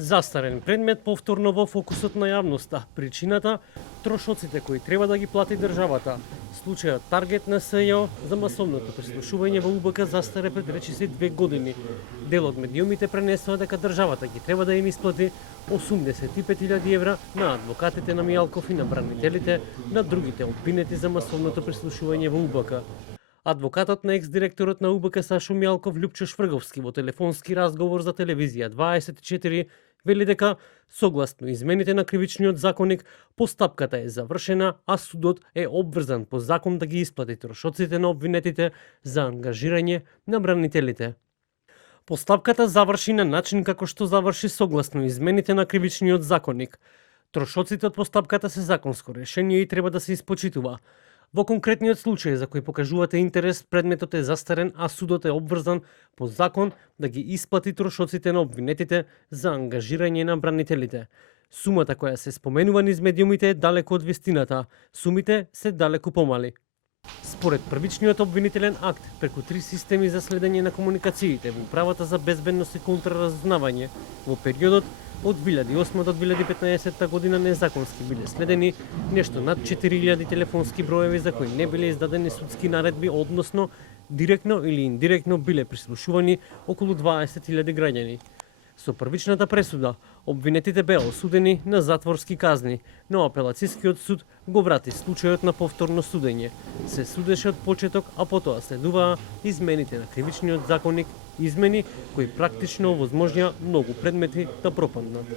Застарен предмет повторно во фокусот на јавноста. Причината – трошоците кои треба да ги плати државата. Случајот Таргет на СЈО за масовното прислушување во УБК застаре пред речиси 2 години. Дел од медиумите пренесува дека државата ги треба да им исплати 85.000 евра на адвокатите на Мијалков и на бранителите на другите обвинети за масовното прислушување во УБК. Адвокатот на екс-директорот на УБК Сашо Мијалков Љупчо Шврговски во телефонски разговор за телевизија 24 вели дека согласно измените на кривичниот законник постапката е завршена, а судот е обврзан по закон да ги исплати трошоците на обвинетите за ангажирање на бранителите. Постапката заврши на начин како што заврши согласно измените на кривичниот законник. Трошоците од постапката се законско решение и треба да се испочитува. Во конкретниот случај за кој покажувате интерес, предметот е застарен, а судот е обврзан по закон да ги исплати трошоците на обвинетите за ангажирање на бранителите. Сумата која се споменува низ медиумите е далеку од вистината. Сумите се далеку помали. Според првичниот обвинителен акт, преку 3 системи за следење на комуникациите во Управата за безбедност и контраразузнавање, во периодот од 2008 до 2015 година незаконски биле следени нешто над 4000 телефонски броеви за кои не биле издадени судски наредби, односно директно или индиректно биле прислушувани околу 20.000 граѓани. Со првичната пресуда, обвинетите беа осудени на затворски казни, но апелацискиот суд го врати случајот на повторно судење. Се судеше од почеток, а потоа следуваа измените на кривичниот законник, измени кои практично овозможња многу предмети да пропаднат.